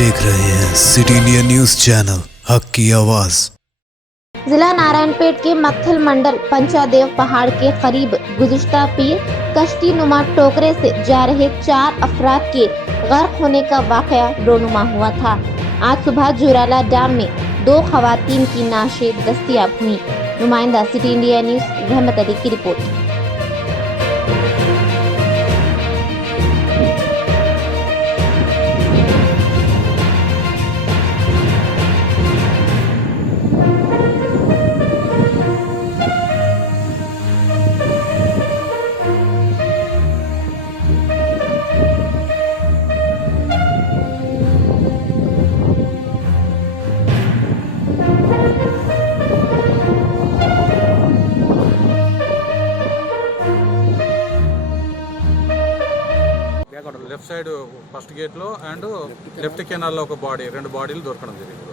देख रहे हैं सिटी इंडिया न्यूज चैनल, हक की आवाज। जिला नारायणपेट के मक्खल मंडल पंचादेव पहाड़ के करीब गुज़िश्ता पीर कश्ती नुमा टोकरे से जा रहे 4 अफराद के गर्क होने का वाकया रोनुमा हुआ था। आज सुबह जुराला डैम में 2 खवातीन की नाशें दस्तयाब हुई। नुमाइंदा सिटी इंडिया न्यूज रहमत अली की report. Left side first gate లో అండ్ లెఫ్ట్ కెనాల్ లో ఒక బాడీ, 2 బాడీలు దొరకడం జరిగింది.